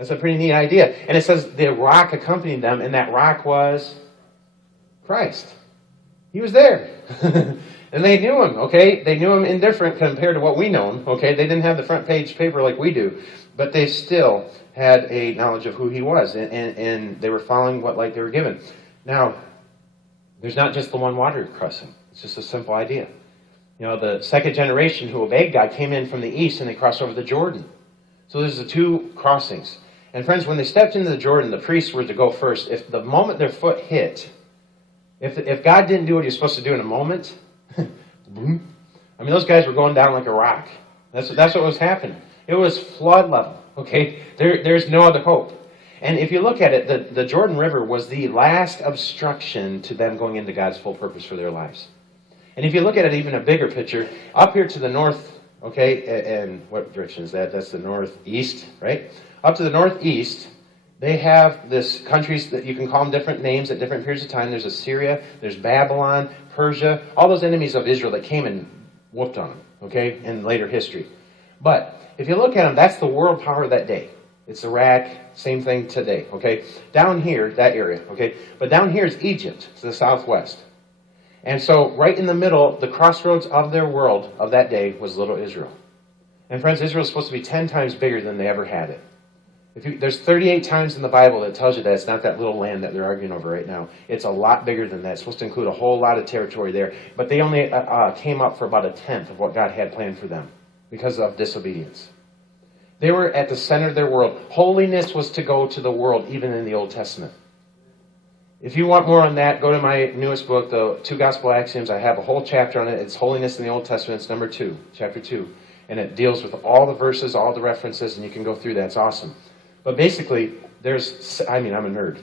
That's a pretty neat idea. And it says the rock accompanied them, and that rock was Christ. He was there. And they knew him, okay? They knew him indifferent compared to what we know him, okay? They didn't have the front page paper like we do, but they still had a knowledge of who he was, and they were following what light they were given. Now, there's not just the one water crossing. It's just a simple idea. You know, the second generation who obeyed God came in from the east, and they crossed over the Jordan. So there's the two crossings. And friends, when they stepped into the Jordan, the priests were to go first. If the moment their foot hit, if God didn't do what he was supposed to do in a moment, boom, I mean, those guys were going down like a rock. That's what was happening. It was flood level, okay? There's no other hope. And if you look at it, the Jordan River was the last obstruction to them going into God's full purpose for their lives. And if you look at it, even a bigger picture, up here to the north, okay, and what direction is that? That's the northeast, right? Up to the northeast, they have this countries that you can call them different names at different periods of time. There's Assyria, there's Babylon, Persia, all those enemies of Israel that came and whooped on them, okay, in later history. But if you look at them, that's the world power of that day. It's Iraq, same thing today, okay? Down here, that area, okay? But down here is Egypt, to the southwest. And so right in the middle, the crossroads of their world of that day was little Israel. And friends, Israel is supposed to be 10 times bigger than they ever had it. There's 38 times in the Bible that tells you that it's not that little land that they're arguing over right now. It's a lot bigger than that. It's supposed to include a whole lot of territory there. But they only came up for about a tenth of what God had planned for them because of disobedience. They were at the center of their world. Holiness was to go to the world, even in the Old Testament. If you want more on that, go to my newest book, The Two Gospel Axioms. I have a whole chapter on it. It's Holiness in the Old Testament. It's number 2, chapter 2. And it deals with all the verses, all the references, and you can go through that. It's awesome. But basically, I'm a nerd.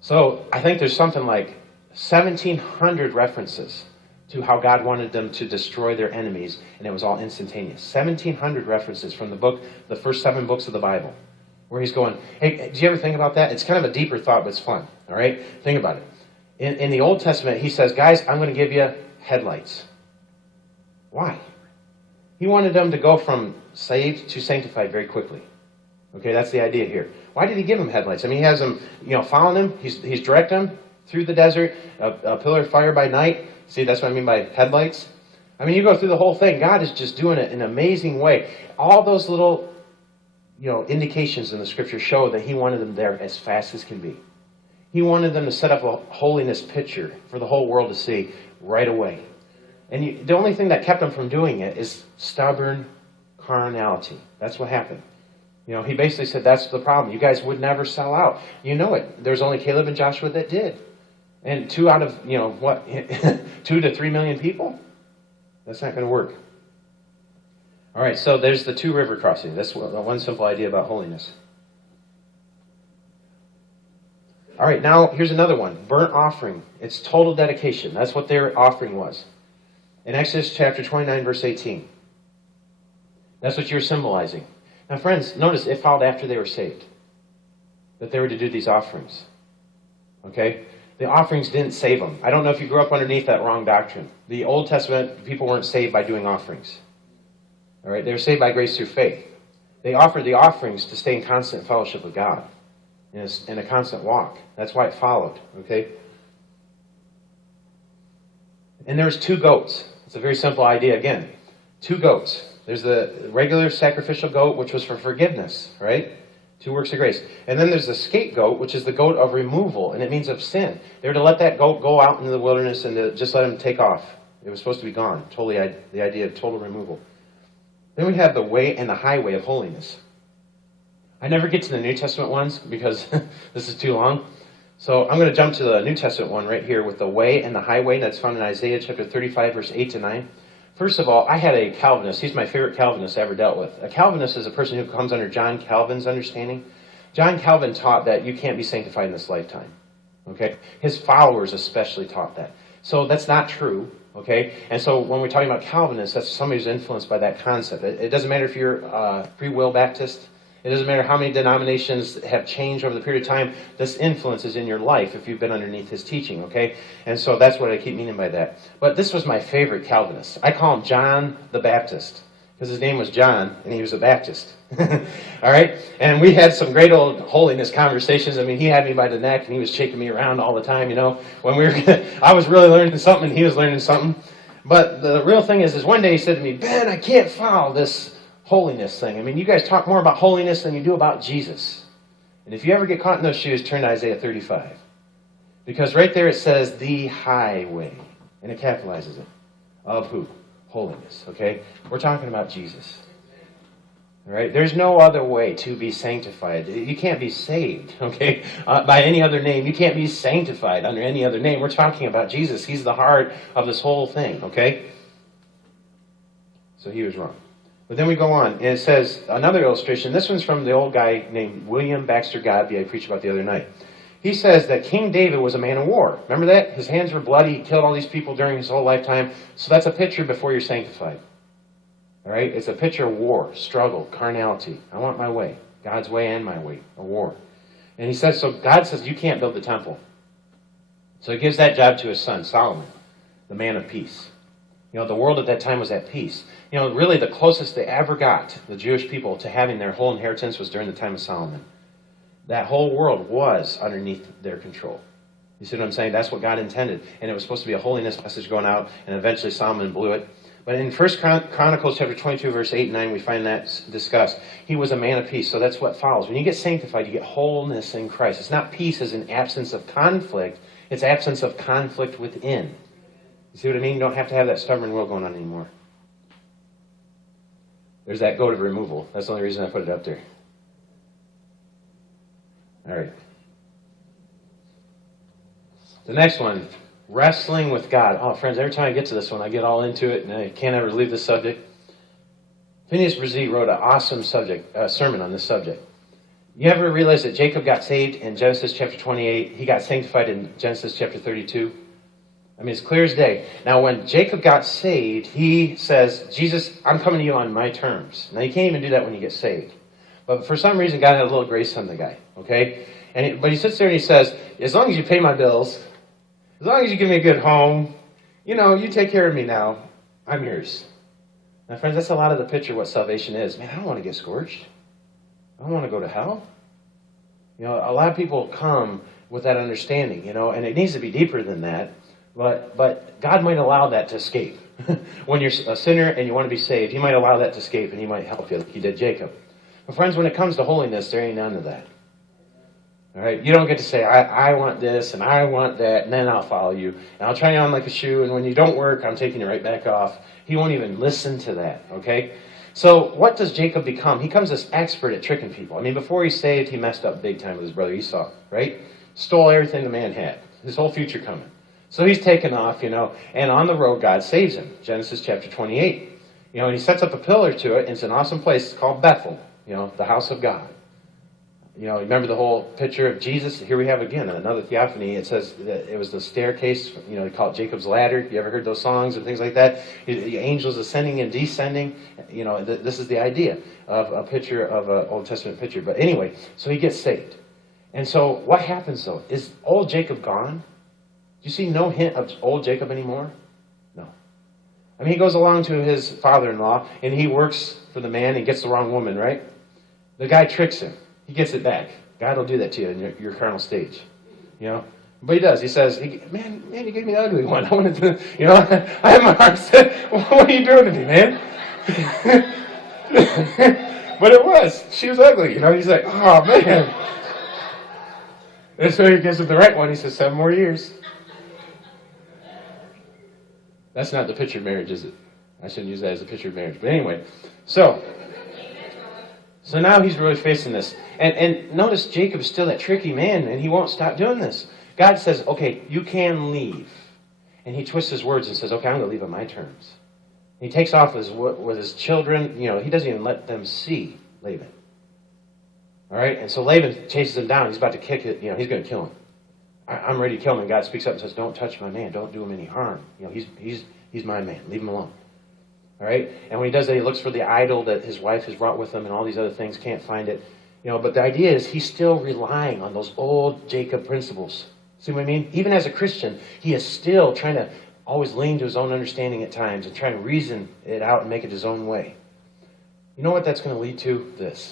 So I think there's something like 1,700 references to how God wanted them to destroy their enemies, and it was all instantaneous. 1,700 references from the first 7 books of the Bible, where he's going, hey, do you ever think about that? It's kind of a deeper thought, but it's fun, all right? Think about it. In the Old Testament, he says, guys, I'm going to give you headlights. Why? He wanted them to go from saved to sanctified very quickly. Okay, that's the idea here. Why did he give them headlights? I mean, he has them, following them. He's directing them through the desert, a pillar of fire by night. See, that's what I mean by headlights. I mean, you go through the whole thing. God is just doing it in an amazing way. All those little, indications in the Scripture show that he wanted them there as fast as can be. He wanted them to set up a holiness picture for the whole world to see right away. And the only thing that kept them from doing it is stubborn carnality. That's what happened. He basically said, that's the problem. You guys would never sell out. You know it. There's only Caleb and Joshua that did. And 2 out of, 2 to 3 million people? That's not going to work. All right, so there's the 2 river crossings. That's one simple idea about holiness. All right, now here's another one. Burnt offering. It's total dedication. That's what their offering was. In Exodus chapter 29, verse 18. That's what you're symbolizing. Now, friends, notice it followed after they were saved. That they were to do these offerings. Okay? The offerings didn't save them. I don't know if you grew up underneath that wrong doctrine. The Old Testament, people weren't saved by doing offerings. All right? They were saved by grace through faith. They offered the offerings to stay in constant fellowship with God. In a constant walk. That's why it followed. Okay? And there was 2 goats. It's a very simple idea again. 2 goats. There's the regular sacrificial goat, which was for forgiveness, right? 2 works of grace. And then there's the scapegoat, which is the goat of removal, and it means of sin. They were to let that goat go out into the wilderness and to just let him take off. It was supposed to be gone. Totally, the idea of total removal. Then we have the way and the highway of holiness. I never get to the New Testament ones because this is too long. So I'm going to jump to the New Testament one right here with the way and the highway. That's found in Isaiah chapter 35, verse 8 to 9. First of all, I had a Calvinist. He's my favorite Calvinist I ever dealt with. A Calvinist is a person who comes under John Calvin's understanding. John Calvin taught that you can't be sanctified in this lifetime. Okay? His followers especially taught that. So that's not true. Okay? And so when we're talking about Calvinists, that's somebody who's influenced by that concept. It doesn't matter if you're Free Will Baptist. It doesn't matter how many denominations have changed over the period of time. This influence is in your life if you've been underneath his teaching, okay? And so that's what I keep meaning by that. But this was my favorite Calvinist. I call him John the Baptist because his name was John and he was a Baptist. All right? And we had some great old holiness conversations. I mean, he had me by the neck and he was shaking me around all the time, when we were, I was really learning something and he was learning something. But the real thing is one day he said to me, Ben, I can't follow this holiness thing. I mean, you guys talk more about holiness than you do about Jesus. And if you ever get caught in those shoes, turn to Isaiah 35. Because right there it says, the highway. And it capitalizes it. Of who? Holiness. Okay? We're talking about Jesus. All right? There's no other way to be sanctified. You can't be saved, okay, by any other name. You can't be sanctified under any other name. We're talking about Jesus. He's the heart of this whole thing, okay? So he was wrong. But then we go on, and it says, another illustration. This one's from the old guy named William Baxter Godby I preached about the other night. He says that King David was a man of war. Remember that? His hands were bloody. He killed all these people during his whole lifetime. So that's a picture before you're sanctified. All right? It's a picture of war, struggle, carnality. I want my way. God's way and my way. A war. And he says, so God says, you can't build the temple. So he gives that job to his son, Solomon, the man of peace. The world at that time was at peace. Really the closest they ever got, the Jewish people, to having their whole inheritance was during the time of Solomon. That whole world was underneath their control. You see what I'm saying? That's what God intended. And it was supposed to be a holiness message going out, and eventually Solomon blew it. But in 1 Chronicles chapter 22, verse 8 and 9, we find that discussed. He was a man of peace, so that's what follows. When you get sanctified, you get wholeness in Christ. It's not peace as an absence of conflict. It's absence of conflict within. You see what I mean? You don't have to have that stubborn will going on anymore. There's that goat of removal. That's the only reason I put it up there. All right. The next one, wrestling with God. Oh, friends, every time I get to this one, I get all into it, and I can't ever leave the subject. Phineas Brzee wrote an awesome sermon on this subject. You ever realize that Jacob got saved in Genesis chapter 28? He got sanctified in Genesis chapter 32? I mean, it's clear as day. Now, when Jacob got saved, he says, Jesus, I'm coming to you on my terms. Now, you can't even do that when you get saved. But for some reason, God had a little grace on the guy, okay? But he sits there and he says, as long as you pay my bills, as long as you give me a good home, you take care of me now, I'm yours. Now, friends, that's a lot of the picture of what salvation is. Man, I don't want to get scorched. I don't want to go to hell. A lot of people come with that understanding, and it needs to be deeper than that. But God might allow that to escape. When you're a sinner and you want to be saved, He might allow that to escape and He might help you like He did Jacob. But friends, when it comes to holiness, there ain't none of that. All right? You don't get to say, I want this and I want that, and then I'll follow you. And I'll try you on like a shoe, and when you don't work, I'm taking you right back off. He won't even listen to that, okay? So what does Jacob become? He becomes this expert at tricking people. I mean, before he's saved, he messed up big time with his brother Esau, right? Stole everything the man had. His whole future coming. So he's taken off, and on the road, God saves him. Genesis chapter 28. And he sets up a pillar to it, and it's an awesome place. It's called Bethel, the house of God. Remember the whole picture of Jesus? Here we have again another theophany. It says that it was the staircase, they call it Jacob's ladder. You ever heard those songs and things like that? The angels ascending and descending. This is the idea of a picture of an Old Testament picture. But anyway, so he gets saved. And so what happens though? Is old Jacob gone? Do you see no hint of old Jacob anymore? No. I mean, he goes along to his father-in-law, and he works for the man and gets the wrong woman, right? The guy tricks him. He gets it back. God will do that to you in your carnal stage. But he does. He says, man, you gave me the ugly one. I wanted to, I have my heart set. What are you doing to me, man? But it was. She was ugly. He's like, oh, man. And so he gives it the right one. He says, 7 more years. That's not the picture of marriage, is it? I shouldn't use that as a picture of marriage. But anyway, so now he's really facing this. And notice Jacob's still that tricky man, and he won't stop doing this. God says, okay, you can leave. And he twists his words and says, okay, I'm going to leave on my terms. And he takes off with his children. He doesn't even let them see Laban. All right? And so Laban chases him down. He's about to kick it. He's going to kill him. I'm ready to kill him. And God speaks up and says, don't touch my man. Don't do him any harm. He's my man. Leave him alone. All right? And when he does that, he looks for the idol that his wife has brought with him and all these other things. Can't find it. But the idea is he's still relying on those old Jacob principles. See what I mean? Even as a Christian, he is still trying to always lean to his own understanding at times and trying to reason it out and make it his own way. You know what that's going to lead to? This.